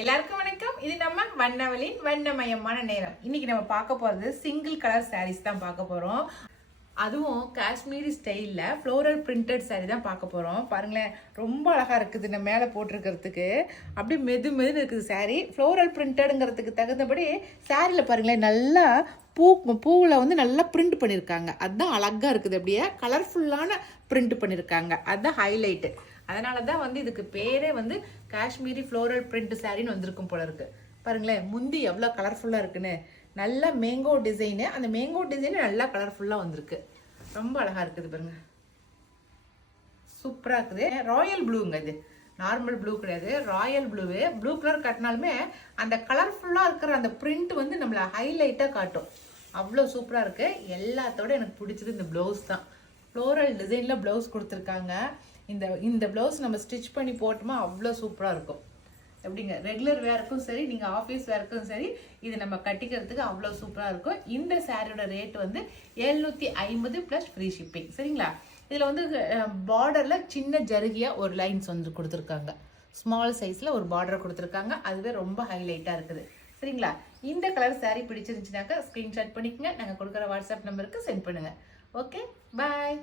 எல்லாருக்கும் வணக்கம். இது நம்ம வண்ணவலின் வண்ணமயமான நேரம். இன்னைக்கு நம்ம பார்க்க போறது சிங்கிள் கலர் சாரீஸ் தான் பார்க்க போறோம். அதுவும் காஷ்மீரி ஸ்டைல்ல ஃப்ளோரல் பிரிண்டட் சாரீ தான் பார்க்க போறோம். பாருங்களேன், ரொம்ப அழகா இருக்குது. இந்த மேலே போட்டிருக்கிறதுக்கு அப்படியே மெதுன்னு இருக்குது சாரீ. ஃப்ளோரல் பிரிண்டடுங்கிறதுக்கு தகுந்தபடி சாரியில பாருங்களேன், நல்லா பூவில் வந்து நல்லா பிரிண்ட் பண்ணியிருக்காங்க. அதுதான் அழகா இருக்குது. அப்படியே கலர்ஃபுல்லான பிரிண்ட் பண்ணியிருக்காங்க. அதுதான் ஹைலைட்டு. அதனால தான் வந்து இதுக்கு பேரே வந்து காஷ்மீரி ஃப்ளோரல் பிரிண்ட் சாரின்னு வந்திருக்கும் போல இருக்கு. பாருங்களேன், முந்தி எவ்வளோ கலர்ஃபுல்லாக இருக்குன்னு. நல்லா மேங்கோ டிசைனு, அந்த மேங்கோ டிசைனு நல்லா கலர்ஃபுல்லாக வந்திருக்கு. ரொம்ப அழகா இருக்குது பாருங்க, சூப்பராக இருக்குது. ராயல் ப்ளூங்க, இது நார்மல் ப்ளூ கிடையாது, ராயல் ப்ளூவு. ப்ளூ கலர் கட்டினாலுமே அந்த கலர்ஃபுல்லாக இருக்கிற அந்த பிரிண்ட் வந்து நம்மளை ஹைலைட்டாக காட்டும். அவ்வளோ சூப்பராக இருக்கு. எல்லாத்தோட எனக்கு பிடிச்சது இந்த ப்ளவுஸ் தான். ஃப்ளோரல் டிசைனில் ப்ளவுஸ் கொடுத்துருக்காங்க. இந்த ப்ளவுஸ் நம்ம ஸ்டிச் பண்ணி போட்டோமா அவ்வளோ சூப்பராக இருக்கும். எப்படிங்க, ரெகுலர் வேருக்கும் சரி, நீங்கள் ஆஃபீஸ் வேருக்கும் சரி, இது நம்ம கட்டிக்கிறதுக்கு அவ்வளோ சூப்பராக இருக்கும். இந்த சாரியோட ரேட் வந்து 750 ப்ளஸ் ஃப்ரீ ஷிப்பிங். சரிங்களா? இதில் வந்து பார்டரில் சின்ன ஜருகியாக ஒரு லைன்ஸ் வந்து கொடுத்துருக்காங்க. ஸ்மால் சைஸில் ஒரு பார்டர் கொடுத்துருக்காங்க. அதுவே ரொம்ப ஹைலைட்டாக இருக்குது. சரிங்களா? இந்த கலர் சாரீ பிடிச்சிருந்துச்சுனாக்கா ஸ்க்ரீன்ஷாட் பண்ணிக்கோங்க. நாங்கள் கொடுக்குற வாட்ஸ்அப் நம்பருக்கு சென்ட் பண்ணுங்கள். ஓகே, பாய்.